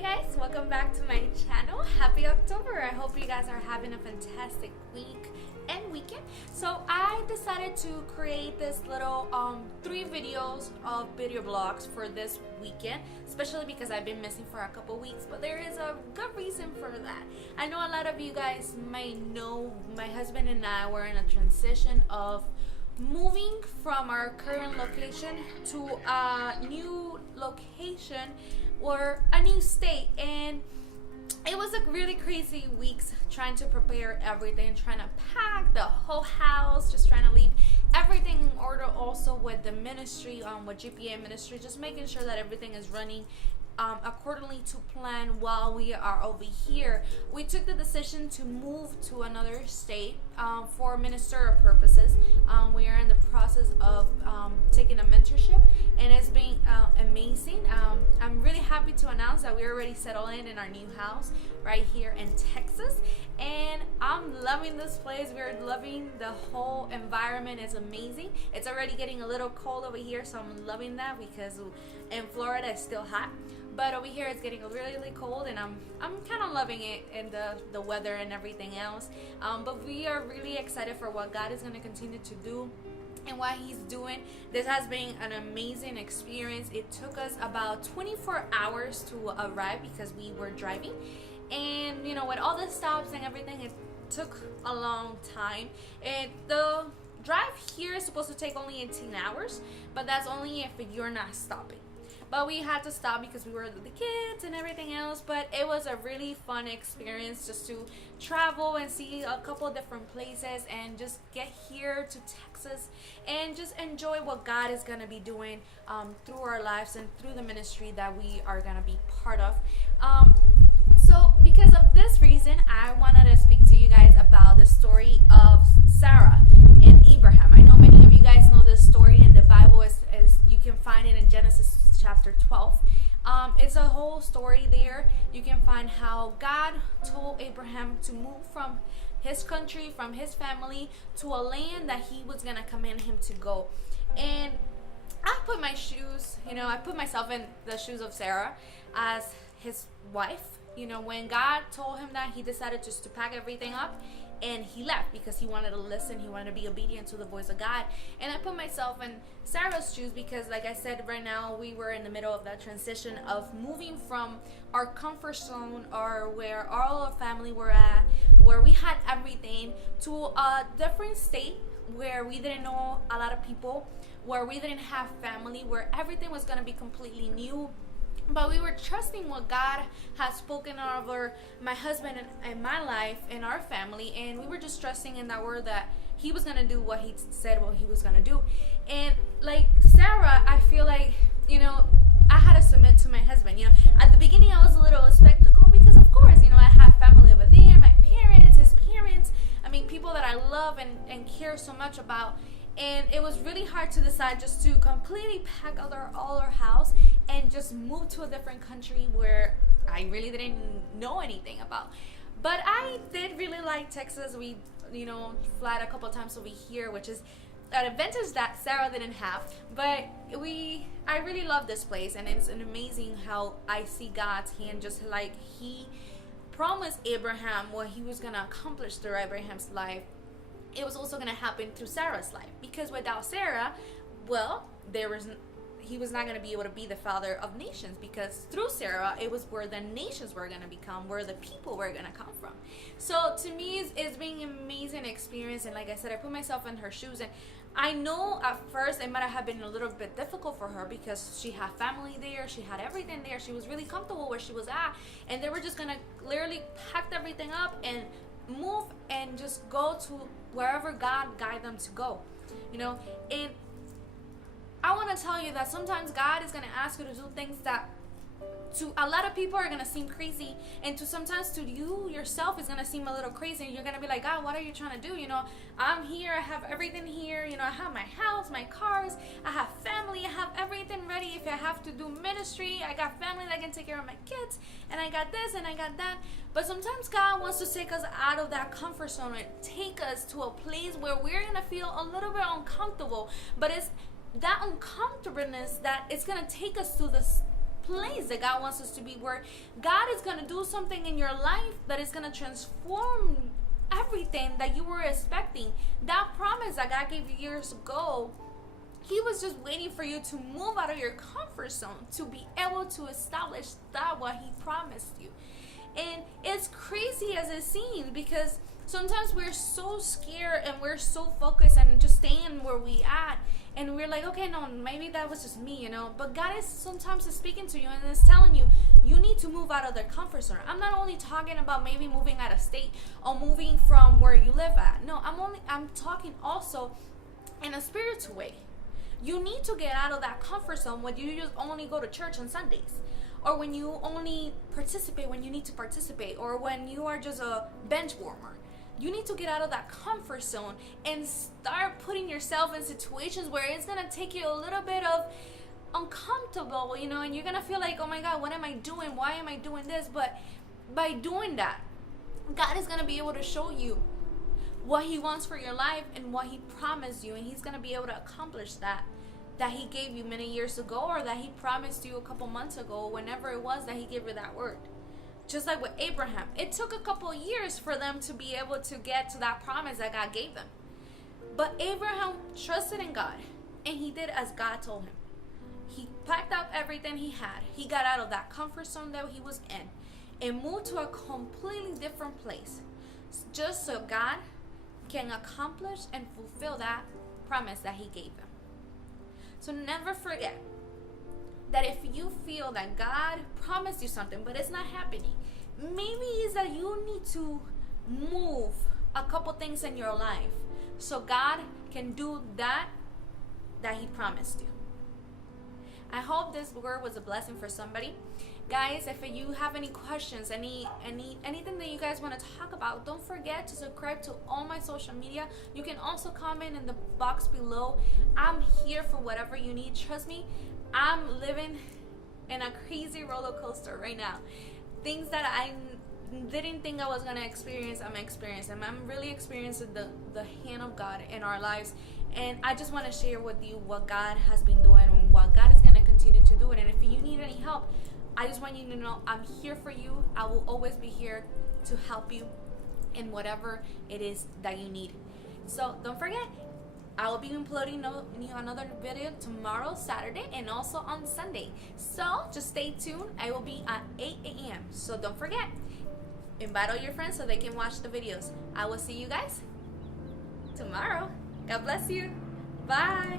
Hey guys, welcome back to my channel. Happy October. I hope you guys are having a fantastic week and weekend. So I decided to create this little 3 videos of video blogs for this weekend, especially because I've been missing for a couple weeks, but there is a good reason for that. I know a lot of you guys might know my husband and I were in a transition of moving from our current location to a new location or a new state, and it was a really crazy weeks trying to prepare everything, trying to pack the whole house, just trying to leave everything in order, also with the ministry, with GPA ministry, just making sure that everything is running accordingly to plan while we are over here. We took the decision to move to another state for ministerial purposes. We are in the process of taking a mentorship, and it's been amazing. I'm really happy to announce that we're already settled in our new house right here in Texas, and I'm loving this place. We're loving the whole environment. It's amazing. It's already getting a little cold over here, so I'm loving that because in Florida it's still hot. But over here it's getting really, really cold, and I'm kind of loving it, and the weather and everything else. But we are really excited for what God is going to continue to do and what He's doing. This has been an amazing experience. It took us about 24 hours to arrive because we were driving, and you know, with all the stops and everything, it took a long time. The drive here is supposed to take only 18 hours, but that's only if you're not stopping. But we had to stop because we were with the kids and everything else. But it was a really fun experience just to travel and see a couple of different places and just get here to Texas and just enjoy what God is going to be doing through our lives and through the ministry that we are going to be part of. So because of this reason, I wanted to speak to you guys about the story of Sarah and Abraham. I know many of you guys know this story in the Bible. Is you can find it in Genesis chapter 12. It's a whole story there. You can find how God told Abraham to move from his country, from his family, to a land that he was going to command him to go. And I put myself in the shoes of Sarah as his wife. You know, when God told him that, he decided just to pack everything up and he left because he wanted to listen. He wanted to be obedient to the voice of God. And I put myself in Sarah's shoes because, like I said, right now we were in the middle of that transition of moving from our comfort zone, or where all our family were at, where we had everything, to a different state where we didn't know a lot of people, where we didn't have family, where everything was going to be completely new. But we were trusting what God had spoken over my husband and my life and our family, and we were just trusting in that word that He was gonna do what He said what He was gonna do. And like Sarah, I feel like, you know, I had to submit to my husband. You know, at the beginning I was a little skeptical because, of course, you know, I have family over there, my parents, his parents. I mean, people that I love and care so much about. And it was really hard to decide just to completely pack all our house and just move to a different country where I really didn't know anything about. But I did really like Texas. We, you know, flied a couple of times over here, which is an advantage that Sarah didn't have. But I really love this place, and it's amazing how I see God's hand, just like He promised Abraham what He was going to accomplish through Abraham's life. It was also going to happen through Sarah's life, because without Sarah, well, he was not going to be able to be the father of nations, because through Sarah, it was where the nations were going to become, where the people were going to come from. So to me, it's been an amazing experience. And like I said, I put myself in her shoes, and I know at first it might have been a little bit difficult for her because she had family there, she had everything there, she was really comfortable where she was at, and they were just going to literally pack everything up and move and just go to wherever God guide them to go, you know. And I want to tell you that sometimes God is going to ask you to do things that to a lot of people are going to seem crazy, and sometimes to you yourself is going to seem a little crazy, and you're going to be like, God, what are you trying to do? You know, I'm here, I have everything here, you know, I have my house, my cars, I have family, I have everything ready. If I have to do ministry, I got family that can take care of my kids, and I got this and I got that. But sometimes God wants to take us out of that comfort zone and take us to a place where we're going to feel a little bit uncomfortable, but it's that uncomfortableness that it's going to take us to this place that God wants us to be, where God is going to do something in your life that is going to transform everything that you were expecting. That promise that God gave you years ago, He was just waiting for you to move out of your comfort zone to be able to establish that what He promised you. And it's crazy as it seems, because sometimes we're so scared and we're so focused and just staying where we at, and we're like, okay, no, maybe that was just me, but God is sometimes speaking to you and is telling you, you need to move out of the comfort zone. I'm not only talking about maybe moving out of state or moving from where you live at. No, I'm talking also in a spiritual way. You need to get out of that comfort zone when you just only go to church on Sundays, or when you only participate when you need to participate, or when you are just a bench warmer. You need to get out of that comfort zone and start putting yourself in situations where it's going to take you a little bit of uncomfortable, and you're going to feel like, oh my God, what am I doing? Why am I doing this? But by doing that, God is going to be able to show you what He wants for your life and what He promised you, and He's going to be able to accomplish that He gave you many years ago, or that He promised you a couple months ago, whenever it was that He gave you that word. Just like with Abraham, it took a couple of years for them to be able to get to that promise that God gave them. But Abraham trusted in God, and he did as God told him. He packed up everything he had. He got out of that comfort zone that he was in and moved to a completely different place, just so God can accomplish and fulfill that promise that He gave him. So never forget that if you feel that God promised you something but it's not happening, maybe it's that you need to move a couple things in your life so God can do that He promised you. I hope this word was a blessing for somebody. Guys, if you have any questions, anything that you guys want to talk about, don't forget to subscribe to all my social media. You can also comment in the box below. I'm here for whatever you need. Trust me, I'm living in a crazy roller coaster right now. Things that I didn't think I was going to experience, I'm experiencing. I'm really experiencing the hand of God in our lives. And I just want to share with you what God has been doing and what God is going to continue to do. And if you need any help, I just want you to know I'm here for you. I will always be here to help you in whatever it is that you need. So don't forget, I will be uploading another video tomorrow, Saturday, and also on Sunday. So just stay tuned. I will be at 8 a.m. So don't forget, invite all your friends so they can watch the videos. I will see you guys tomorrow. God bless you. Bye.